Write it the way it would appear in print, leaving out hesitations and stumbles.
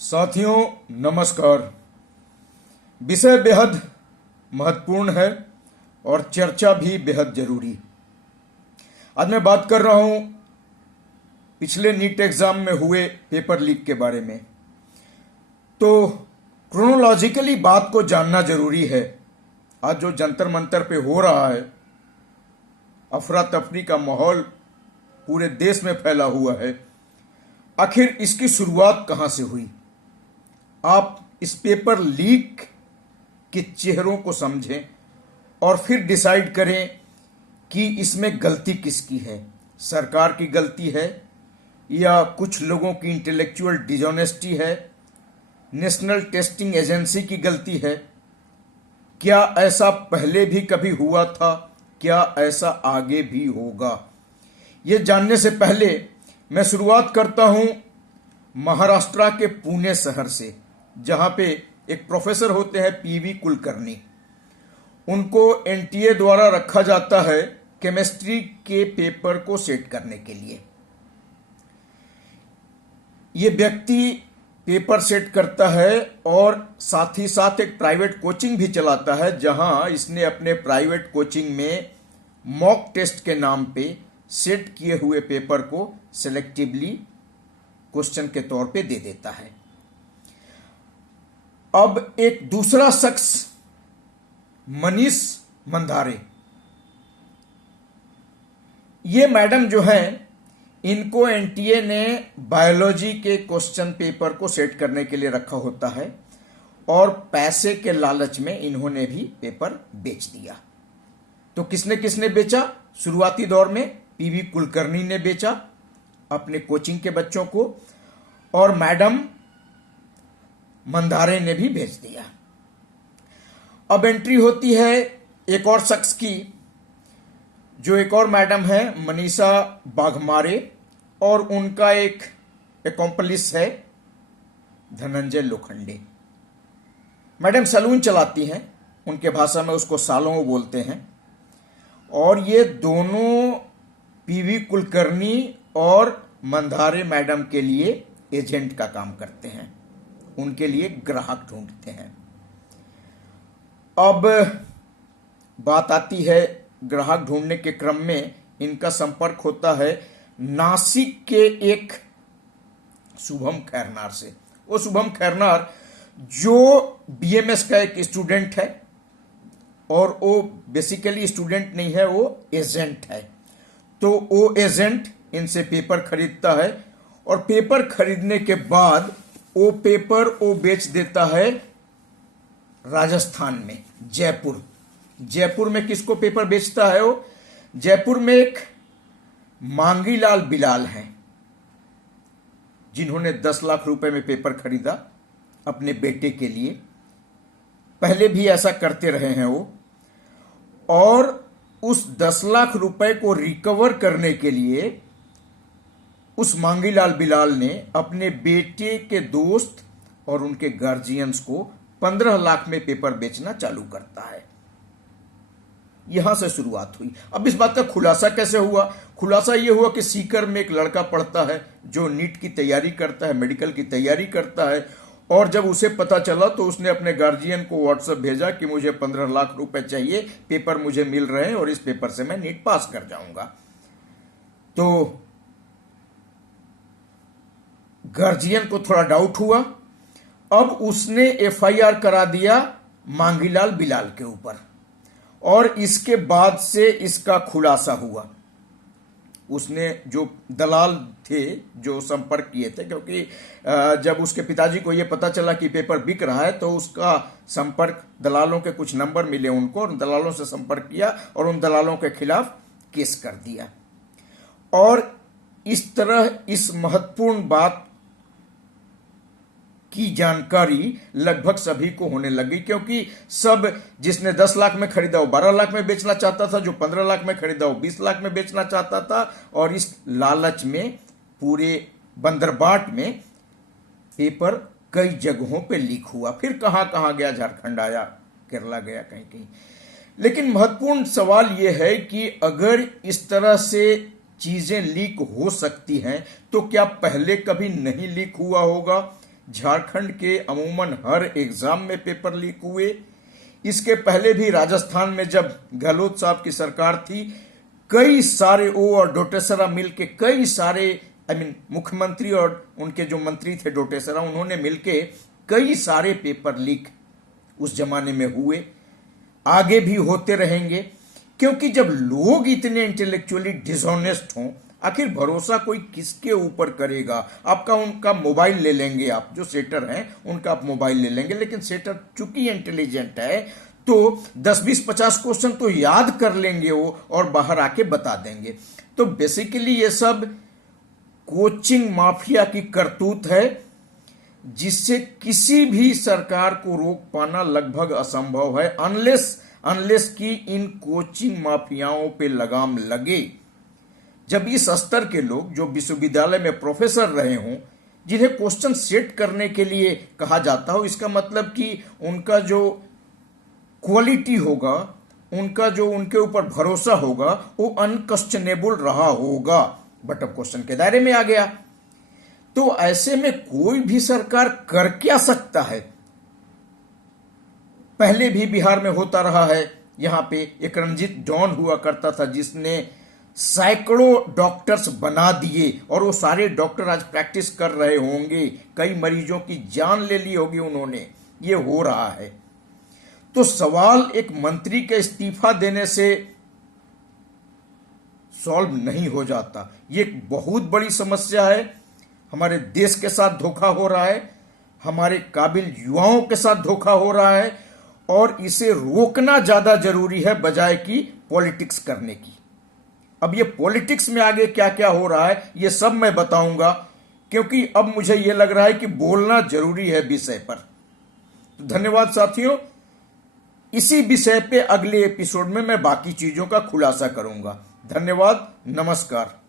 साथियों नमस्कार। विषय बेहद महत्वपूर्ण है और चर्चा भी बेहद जरूरी। आज मैं बात कर रहा हूं पिछले नीट एग्जाम में हुए पेपर लीक के बारे में। तो क्रोनोलॉजिकली बात को जानना जरूरी है। आज जो जंतर मंतर पे हो रहा है, अफरा तफरी का माहौल पूरे देश में फैला हुआ है, आखिर इसकी शुरुआत कहां से हुई? आप इस पेपर लीक के चेहरों को समझें और फिर डिसाइड करें कि इसमें गलती किसकी है। सरकार की गलती है या कुछ लोगों की इंटेलेक्चुअल डिसऑनेस्टी है, नेशनल टेस्टिंग एजेंसी की गलती है? क्या ऐसा पहले भी कभी हुआ था? क्या ऐसा आगे भी होगा? ये जानने से पहले मैं शुरुआत करता हूं महाराष्ट्र के पुणे शहर से, जहां पे एक प्रोफेसर होते हैं पीवी कुलकर्णी। उनको एनटीए द्वारा रखा जाता है केमिस्ट्री के पेपर को सेट करने के लिए। ये व्यक्ति पेपर सेट करता है और साथ ही साथ एक प्राइवेट कोचिंग भी चलाता है, जहां इसने अपने प्राइवेट कोचिंग में मॉक टेस्ट के नाम पे सेट किए हुए पेपर को सेलेक्टिवली क्वेश्चन के तौर पे दे देता है। अब एक दूसरा शख्स मनीष मंधारे, ये मैडम जो हैं, इनको एनटीए ने बायोलॉजी के क्वेश्चन पेपर को सेट करने के लिए रखा होता है और पैसे के लालच में इन्होंने भी पेपर बेच दिया। तो किसने किसने बेचा? शुरुआती दौर में पीवी कुलकर्णी ने बेचा अपने कोचिंग के बच्चों को, और मैडम मंधारे ने भी भेज दिया। अब एंट्री होती है एक और शख्स की, जो एक और मैडम है मनीषा बाघमारे, और उनका एक अकॉम्प्लिस है धनंजय लोखंडे। मैडम सलून चलाती हैं, उनके भाषा में उसको सालों बोलते हैं, और ये दोनों पीवी कुलकर्णी और मंधारे मैडम के लिए एजेंट का काम करते हैं, उनके लिए ग्राहक ढूंढते हैं। अब बात आती है ग्राहक ढूंढने के क्रम में इनका संपर्क होता है नासिक के एक शुभम खैरनार से। वो शुभम खैरनार जो बीएमएस का एक स्टूडेंट है, और वो बेसिकली स्टूडेंट नहीं है, वो एजेंट है। तो वो एजेंट इनसे पेपर खरीदता है, और पेपर खरीदने के बाद वो पेपर वो बेच देता है राजस्थान में, जयपुर। जयपुर में किसको पेपर बेचता है वो? जयपुर में एक मांगीलाल बिलाल हैं, जिन्होंने 10 लाख रुपए में पेपर खरीदा अपने बेटे के लिए। पहले भी ऐसा करते रहे हैं वो, और उस 10 लाख रुपए को रिकवर करने के लिए उस मांगीलाल बिलाल ने अपने बेटे के दोस्त और उनके गार्जियंस को 15 लाख में पेपर बेचना चालू करता है। यहां से शुरुआत हुई। अब इस बात का खुलासा कैसे हुआ? खुलासा यह हुआ कि सीकर में एक लड़का पढ़ता है जो नीट की तैयारी करता है, मेडिकल की तैयारी करता है, और जब उसे पता चला तो उसने अपने गार्जियन को व्हाट्सएप भेजा कि मुझे 15 लाख रुपए चाहिए, पेपर मुझे मिल रहे हैं और इस पेपर से मैं नीट पास कर जाऊंगा। तो गार्जियन को थोड़ा डाउट हुआ। अब उसने एफआईआर करा दिया मांगीलाल बिलाल के ऊपर, और इसके बाद से इसका खुलासा हुआ। उसने जो दलाल थे जो संपर्क किए थे, क्योंकि जब उसके पिताजी को यह पता चला कि पेपर बिक रहा है तो उसका संपर्क, दलालों के कुछ नंबर मिले उनको, और दलालों से संपर्क किया और उन दलालों के खिलाफ केस कर दिया। और इस तरह इस महत्वपूर्ण बात की जानकारी लगभग सभी को होने लगी, क्योंकि सब, जिसने 10 लाख में खरीदा वो 12 लाख में बेचना चाहता था, जो 15 लाख में खरीदा वो 20 लाख में बेचना चाहता था, और इस लालच में पूरे बंदरबाट में पेपर कई जगहों पे लीक हुआ। फिर कहां कहां गया, झारखंड आया, केरला गया, कहीं कहीं। लेकिन महत्वपूर्ण सवाल यह है कि अगर इस तरह से चीजें लीक हो सकती हैं तो क्या पहले कभी नहीं लीक हुआ होगा? झारखंड के अमूमन हर एग्जाम में पेपर लीक हुए। इसके पहले भी राजस्थान में जब गहलोत साहब की सरकार थी, कई सारे वो और डोटेसरा मिलके कई सारे मुख्यमंत्री और उनके जो मंत्री थे डोटेसरा, उन्होंने मिलके कई सारे पेपर लीक उस जमाने में हुए, आगे भी होते रहेंगे। क्योंकि जब लोग इतने इंटेलेक्चुअली डिसऑनेस्ट हों, आखिर भरोसा कोई किसके ऊपर करेगा? आपका उनका मोबाइल ले लेंगे, आप जो सेटर हैं उनका आप मोबाइल ले लेंगे, लेकिन सेटर चूंकि इंटेलिजेंट है तो 10 20 50 क्वेश्चन तो याद कर लेंगे वो और बाहर आके बता देंगे। तो बेसिकली ये सब कोचिंग माफिया की करतूत है, जिससे किसी भी सरकार को रोक पाना लगभग असंभव है, अनलेस कि इन कोचिंग माफियाओं पे लगाम लगे। जब इस स्तर के लोग जो विश्वविद्यालय में प्रोफेसर रहे हों, जिन्हें क्वेश्चन सेट करने के लिए कहा जाता हो, इसका मतलब कि उनका जो क्वालिटी होगा, उनका जो उनके ऊपर भरोसा होगा, वो अनक्वेश्चनेबल रहा होगा, बट अब क्वेश्चन के दायरे में आ गया। तो ऐसे में कोई भी सरकार कर क्या सकता है? पहले भी बिहार में होता रहा है। यहां पे एक रंजीत डॉन हुआ करता था जिसने सैकड़ों डॉक्टर्स बना दिए, और वो सारे डॉक्टर आज प्रैक्टिस कर रहे होंगे, कई मरीजों की जान ले ली होगी उन्होंने। ये हो रहा है। तो सवाल एक मंत्री के इस्तीफा देने से सॉल्व नहीं हो जाता। ये एक बहुत बड़ी समस्या है। हमारे देश के साथ धोखा हो रहा है, हमारे काबिल युवाओं के साथ धोखा हो रहा है, और इसे रोकना ज्यादा जरूरी है बजाय कि पॉलिटिक्स करने की। अब ये पॉलिटिक्स में आगे क्या क्या हो रहा है ये सब मैं बताऊंगा, क्योंकि अब मुझे ये लग रहा है कि बोलना जरूरी है विषय पर। तो धन्यवाद साथियों। इसी विषय पे अगले एपिसोड में मैं बाकी चीजों का खुलासा करूंगा। धन्यवाद, नमस्कार।